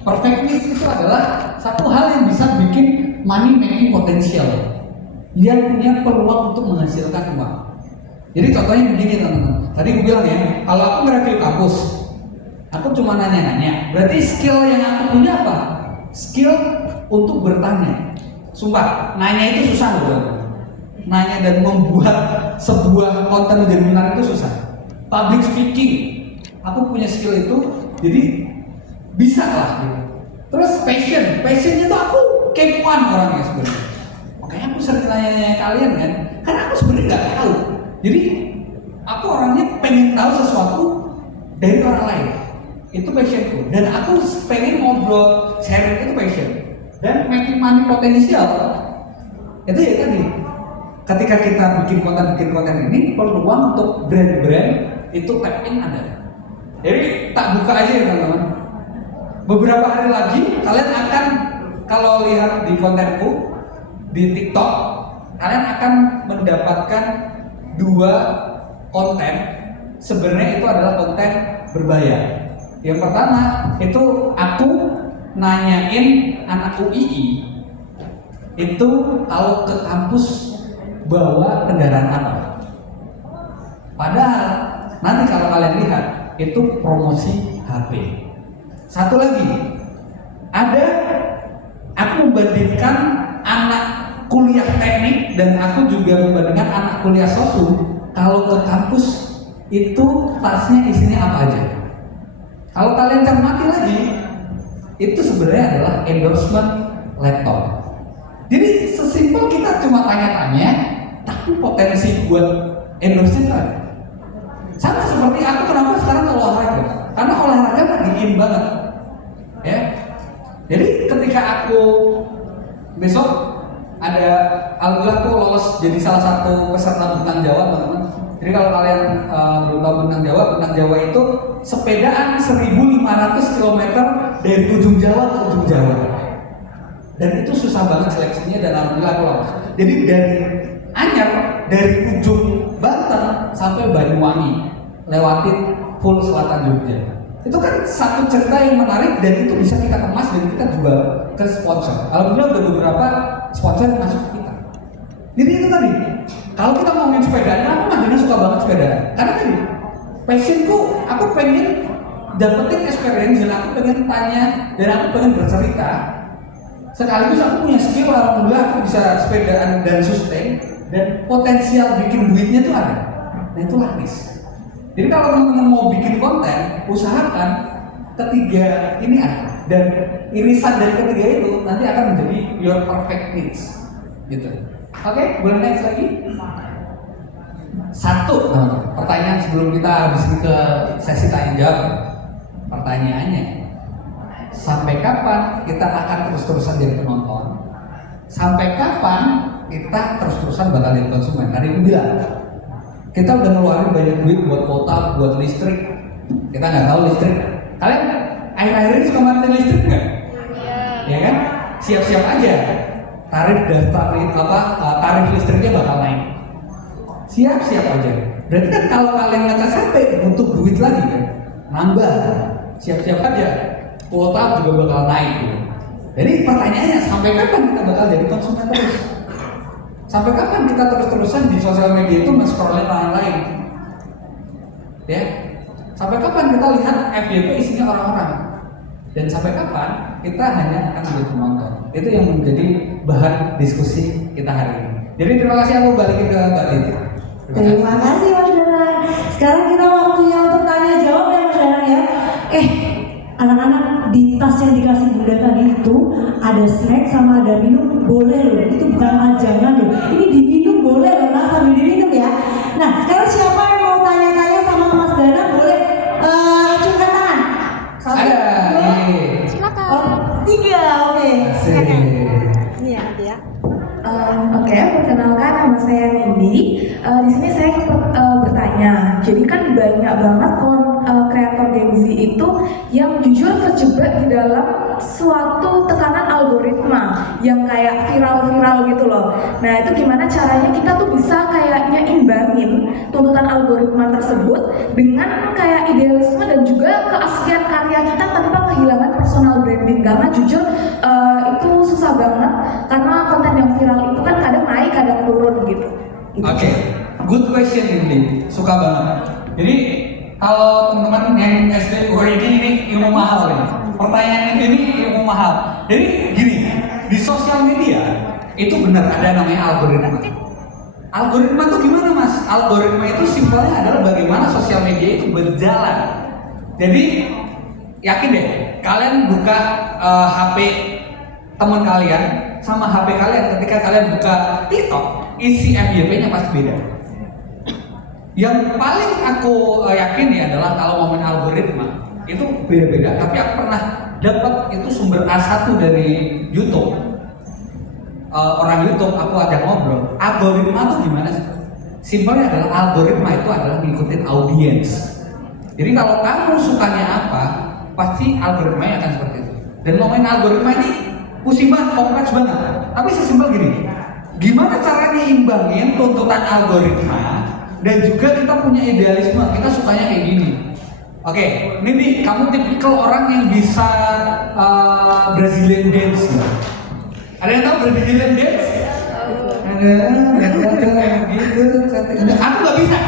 Perfectness itu adalah satu hal yang bisa bikin money making potensial, yang punya peluang untuk menghasilkan uang. Jadi contohnya begini teman-teman. Tadi gue bilang ya, kalau aku nge-review kampus, aku cuma nanya-nanya. Berarti skill yang aku punya apa? Skill untuk bertanya. Sumpah, nanya itu susah loh. Nanya dan membuat sebuah konten menjadi menarik itu susah. Public speaking, aku punya skill itu, jadi bisa lah. Terus passionnya tuh aku kepoan orangnya sebenarnya. Makanya aku sering nanya kalian kan, karena aku sebenarnya nggak tahu. Jadi aku orangnya pengen tahu sesuatu dari orang lain. Itu passionku. Dan aku pengen ngobrol, sharing itu passion. Dan making money potensial itu ya tadi. Ketika kita bikin konten ini, peluang untuk brand-brand itu tap in ada. Jadi tak buka aja ya teman-teman. Beberapa hari lagi kalian akan, kalau lihat di kontenku di TikTok, kalian akan mendapatkan 2 konten. Sebenarnya itu adalah konten berbayar. Yang pertama itu aku nanyain anak UII itu kalau ke kampus bawa kendaraan apa. Padahal nanti kalau kalian lihat itu promosi HP. Satu lagi, ada aku membandingkan anak kuliah teknik dan aku juga membandingkan anak kuliah sosum. Kalau ke kampus itu tasnya isinya apa aja. Kalau kalian cermati lagi, itu sebenarnya adalah endorsement laptop. Jadi sesimpel kita cuma tanya-tanya, tapi potensi buat endorse itu ada. Sama seperti aku kenapa sekarang ke olahraga, karena olahraga lagi in banget, ya. Jadi ketika aku besok ada, alhamdulillah aku lolos jadi salah satu peserta bintang Jawa, teman-teman. Jadi kalau kalian belum tahu bintang Jawa itu sepedaan 1.500 km dari ujung Jawa ke ujung Jawa. Dan itu susah banget seleksinya dan alhamdulillah aku lolos. Jadi dari Anyar, dari ujung Banten sampai Banyuwangi, lewatin full selatan Jogja. Itu kan satu cerita yang menarik dan itu bisa kita kemas dan kita jual ke sponsor. Alhamdulillah ada beberapa sponsor yang masuk ke kita. Jadi itu tadi, kalau kita ngomongin sepedaan, aku maksudnya suka banget sepedaan. Karena tadi, passionku, aku pengen dapetin experience dan aku pengen tanya dan aku pengen bercerita. Sekaligus aku punya skill, alhamdulillah aku bisa sepedaan dan sustain. Dan potensial bikin duitnya tuh ada. Nah itu laris. Jadi kalau teman-teman mau bikin konten, usahakan ketiga ini ada. Dan irisan dari ketiga itu nanti akan menjadi your perfect needs. Gitu. Oke, boleh next lagi? Satu, pertanyaan sebelum kita habis ke sesi tanya jawab. Pertanyaannya, sampai kapan kita akan terus-terusan jadi penonton? Sampai kapan kita terus-terusan bakal jadi konsumen? Karena ibu bilang, kita udah ngeluarin banyak duit buat kota, buat listrik. Kita nggak tahu listrik. Kalian akhir-akhir ini suka mati listrik nggak? Ya kan? Siap-siap aja. Tarif listriknya bakal naik. Siap-siap aja. Berarti kan kalau kalian ngecas HP butuh duit lagi kan? Nambah. Siap-siap aja. Kuota juga bakal naik. Gitu. Jadi pertanyaannya, sampai kapan kita bakal jadi konsumen terus? Sampai kapan kita terus-terusan di sosial media itu men-scrollin orang lain? Ya? Sampai kapan kita lihat FYP isinya orang-orang? Dan sampai kapan kita hanya akan menjadi penonton? Itu yang menjadi bahan diskusi kita hari ini. Jadi terima kasih, aku balikin ke Mbak Titi. Terima kasih Mas Danang. Sekarang kita waktunya untuk tanya jawab ya Mas Danang ya. Anak-anak, di tas yang dikasih Bunda tadi itu ada snack sama ada minum, boleh loh. Itu bukan pajangan loh. Ini diminum boleh loh, nah sambil diminum ya. Nah sekarang siapa yang mau tanya-tanya sama Mas Danang boleh acungkan tangan. Ada. Silakan. Oh, 3, oke. Silakan. Ini ya. Oke, perkenalkan nama saya Nindi. Di sini saya bertanya. Jadi kan banyak banget kreator Gen Z itu yang jujur terjebak di dalam suatu tekanan algoritma yang kayak viral-viral gitu loh. Nah itu gimana caranya kita tuh bisa kayak nyimbangin tuntutan algoritma tersebut dengan kayak idealisme dan juga keaslian karya kita tanpa kehilangan personal branding, karena jujur itu susah banget karena konten yang viral itu kan kadang naik kadang turun gitu. Oke, good question ini, suka banget. Jadi kalau teman-teman yang SD ini ilmu mahal nih. Pertanyaan ini ilmu mahal. Jadi gini, di sosial media itu benar ada namanya algoritma. Algoritma itu gimana mas? Algoritma itu simpelnya adalah bagaimana sosial media itu berjalan. Jadi yakin deh, kalian buka HP teman kalian sama HP kalian ketika kalian buka TikTok, isi FYP-nya pasti beda. Yang paling aku yakini adalah kalau ngomongin algoritma itu beda-beda. Tapi aku pernah dapat itu sumber A1 dari YouTube. Orang YouTube aku ada ngobrol. Algoritma itu gimana sih? Simpelnya adalah algoritma itu adalah ngikutin audiens. Jadi kalau kamu sukanya apa, pasti algoritmanya akan seperti itu. Dan ngomongin algoritma ini pusing banget, kompleks banget. Tapi sesimpel gini, gimana caranya imbangin tuntutan algoritma dan juga kita punya idealisme, kita sukanya kayak gini. Oke, Nindi, kamu tipikal orang yang bisa Brazilian dance ya? Ada yang tahu Brazilian dance? Ada gitu, aku nggak bisa.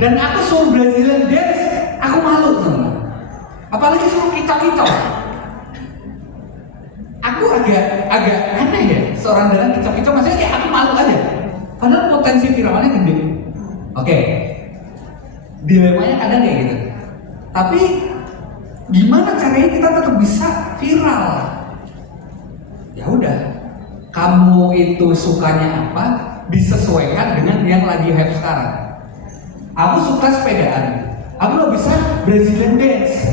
Dan aku suruh Brazilian dance, aku malu tuh. Apalagi suruh kicau-kicau. Aku agak aneh ya, seorang dalam kicau-kicau, maksudnya kayak aku malu aja. Padahal potensi viralnya gede. Oke, dilemanya kadang kayak gitu. Tapi gimana caranya kita tetap bisa viral? Ya udah, kamu itu sukanya apa, disesuaikan dengan yang lagi hype sekarang. Aku suka sepedaan, aku nggak bisa Brazilian dance.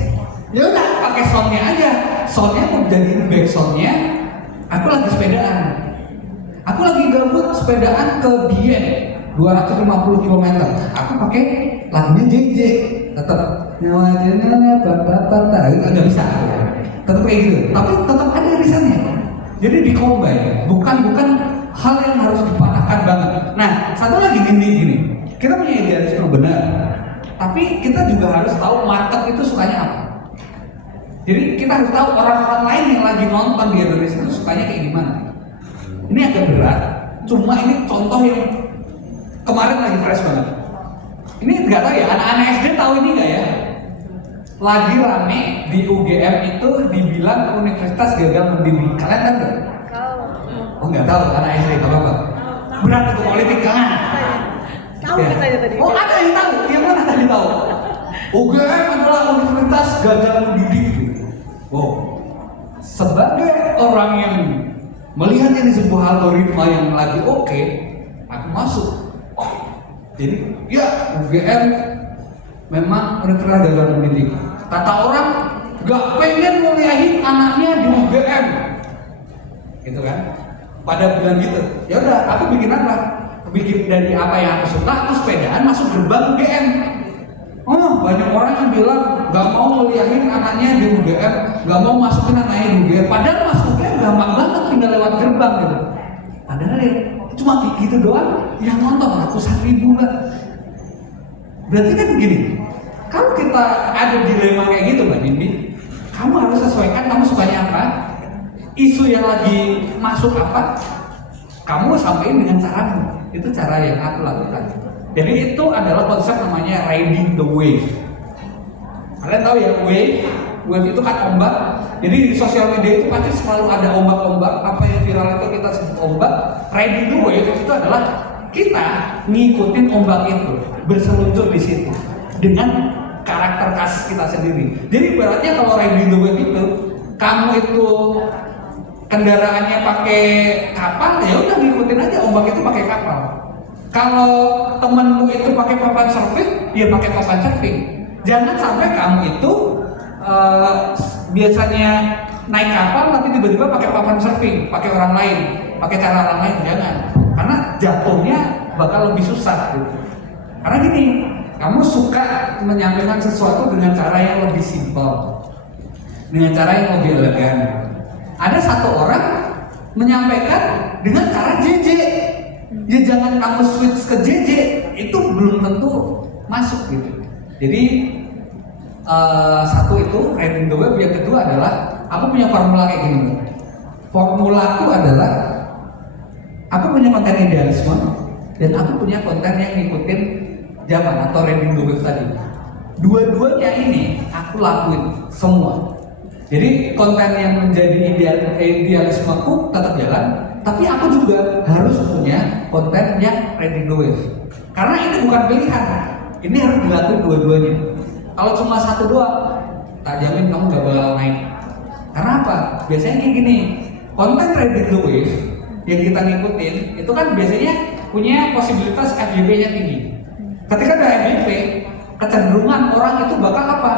Ya udah, pakai soundnya aja. Soundnya aku jadiin back soundnya. Aku lagi sepedaan. Aku lagi gabut sepedaan ke Dieng 250 km. Aku pakai lagunya JJ. Tetap nyawanya nggak bisa. Tetap kayak gitu. Tapi tetap ada irisannya. Jadi dikombin. Bukan hal yang harus dipatahkan banget. Nah, satu lagi gini. Kita punya idealisme benar. Tapi kita juga harus tahu market itu sukanya apa. Jadi kita harus tahu orang-orang lain yang lagi nonton di Indonesia itu sukanya kayak gimana. Ini agak berat, cuma ini contoh yang kemarin lagi fresh banget. Ini nggak tahu ya, anak-anak SD tahu ini nggak ya? Lagi rame di UGM itu dibilang universitas gagal mendidik. Kalian kan nggak? Oh nggak tahu, anak SD apa? Berat itu politik kan? Tahu kita ya tadi. Oh ada yang tahu, yang mana tadi tahu? UGM adalah universitas gagal mendidik. Wow, sebagai orang yang melihat ini sebuah algoritma yang lagi oke, aku masuk. Jadi ya UGM memang universitas gagal mendidik. Kata orang gak pengen ngeliahin anaknya di UGM, gitu kan? Pada bilang gitu. Ya udah, aku bikin apa? Bikin dari apa yang aku suka, aku sepedaan masuk gerbang UGM. Oh, banyak orang yang bilang gak mau ngeliahin anaknya di UGM, gak mau masukin anaknya di UGM. Padahal masuk UGM gampang banget, tinggal lewat gerbang gitu. Padahal ya, cuma gitu doang, yang nonton ratusan ribu lah. Berarti kan begini, kalau kita ada dilema kayak gitu Mbak Nindi, kamu harus sesuaikan kamu sukanya apa, isu yang lagi masuk apa, kamu sampaikan dengan caramu. Itu cara yang aku lakukan. Jadi itu adalah konsep namanya riding the wave. Kalian tahu ya wave itu kan ombak. Jadi di sosial media itu pasti selalu ada ombak-ombak. Apa yang viral itu kita sebut ombak. Riding the wave itu adalah kita ngikutin ombak itu, berseluncur di situ dengan karakter khas kita sendiri. Jadi ibaratnya kalau riding the wave itu, kamu itu kendaraannya pakai kapal, ya udah ngikutin aja ombak itu pakai kapal. Kalau temenmu itu pakai papan surfing, dia pakai papan surfing. Jangan sampai kamu itu biasanya naik kapal tapi tiba-tiba pakai papan surfing, pakai orang lain, pakai cara orang lain. Jangan, karena jatuhnya bakal lebih susah. Gitu. Karena gini, kamu suka menyampaikan sesuatu dengan cara yang lebih simpel, dengan cara yang lebih elegan. ada satu orang menyampaikan dengan cara JJ. Ya jangan kamu switch ke JJ, itu belum tentu masuk gitu. Jadi satu itu reading the web, yang kedua adalah aku punya formula kayak gini. Formulaku adalah aku punya konten idealisme dan aku punya konten yang ngikutin zaman atau reading the web tadi. Dua-duanya ini aku lakuin semua. Jadi konten yang menjadi idealismeku tetap jalan, tapi aku juga harus punya konten yang reading the wave. Karena ini bukan pilihan, ini harus dilakukan dua-duanya. Kalau cuma satu doang, tak jamin kamu gak bakal naik. Karena apa? Biasanya kayak gini, konten reading the wave yang kita ngikutin itu kan biasanya punya posibilitas FYP-nya tinggi. Ketika ada FYP, kecenderungan orang itu bakal apa?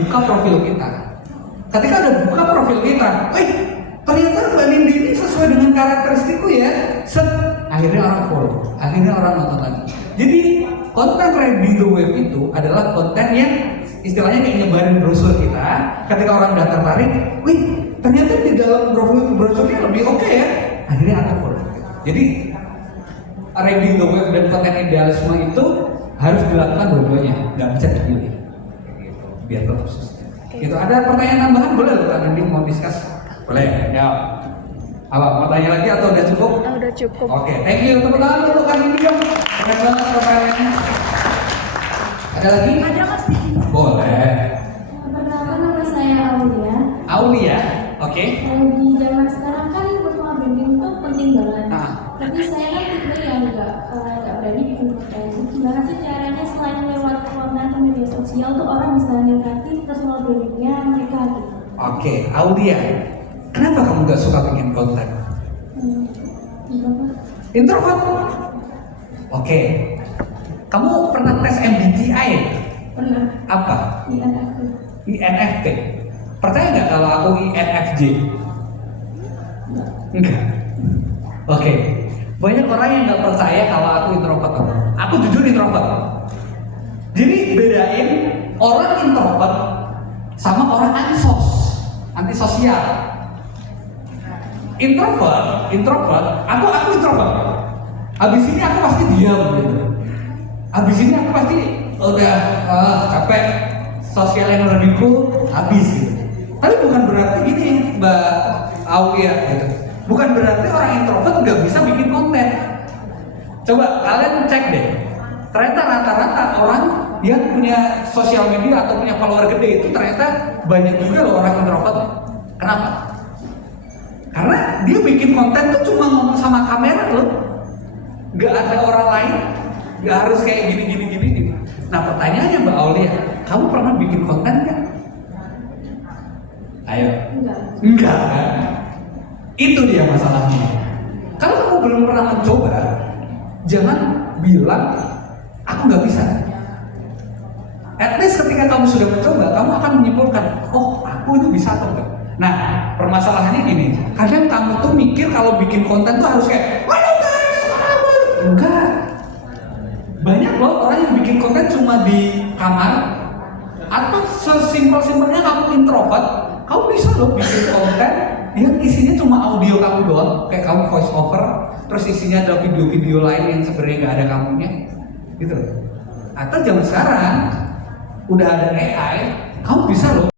Buka profil kita. Ketika ada buka profil kita, ternyata Mbak Nindi ini sesuai dengan karakteristikku ya. Akhirnya orang follow, akhirnya orang nonton lagi. Jadi konten reading the wave itu adalah konten yang istilahnya kayak nyebarin brosur kita. Ketika orang udah tertarik, ternyata di dalam brosurnya lebih oke ya. Akhirnya aku follow. Jadi reading the wave dan konten idealisme itu harus dilakukan dua-duanya, nggak bisa dipilih. Biar tetap sustain. Gitu. Ada pertanyaan tambahan boleh loh Kak Nindi mau discuss? Boleh, ya. Apa mau tanya lagi atau udah cukup? Udah cukup. Oke, thank you. Tepuk tangan untuk Kak Nindi dong. Keren banget pertanyaannya. Ada lagi? Ada Mas di sini. Boleh. Perkenalkan nama saya Aulia. Aulia, oke. Di zaman sekarang kan personal branding itu penting banget. Nah. Tapi saya kan tipe yang nggak berani bikin konten. Gimana sih caranya selain lewat konten atau media sosial tuh orang bisa ningkatin personal brandingnya mereka gitu? Oke, Aulia. Kenapa kamu gak suka bikin konten? Gimana? Introvert. Oke. Kamu pernah tes MBTI? Pernah. Apa? INFP. INFP. Percaya nggak kalau aku INFJ? Enggak. Oke. Banyak orang yang nggak percaya kalau aku introvert. Aku jujur introvert. Jadi bedain orang introvert sama orang antisosial. Introvert, aku introvert. Habis ini aku pasti diam gitu. Habis ini aku pasti udah capek, sosial energiku habis gitu. Tapi bukan berarti gini Mbak Aulia gitu. Bukan berarti orang introvert nggak bisa bikin konten. Coba kalian cek deh. Ternyata rata-rata orang yang punya sosial media atau punya follower gede itu ternyata banyak juga loh orang introvert. Kenapa? Karena dia bikin konten tuh cuma ngomong sama kamera loh. Nggak ada orang lain. Nggak harus kayak gini. Nah pertanyaannya Mbak Aulia, kamu pernah bikin konten nggak? Ayo. Enggak kan? Itu dia masalahnya. Kalau kamu belum pernah mencoba, jangan bilang aku nggak bisa. At least ketika kamu sudah mencoba, kamu akan menyimpulkan, oh aku itu bisa atau enggak. Nah permasalahannya gini, kadang kamu tuh mikir kalau bikin konten tuh harus kayak, waduh guys, enggak. Banyak loh orang yang bikin konten cuma di kamar, atau sesimpel-simpelnya kamu introvert, kamu bisa loh bikin konten yang isinya cuma audio kamu doang, kayak kamu voice over, terus isinya ada video-video lain yang sebenarnya nggak ada kamunya, gitu. Atau zaman sekarang udah ada AI, kamu bisa loh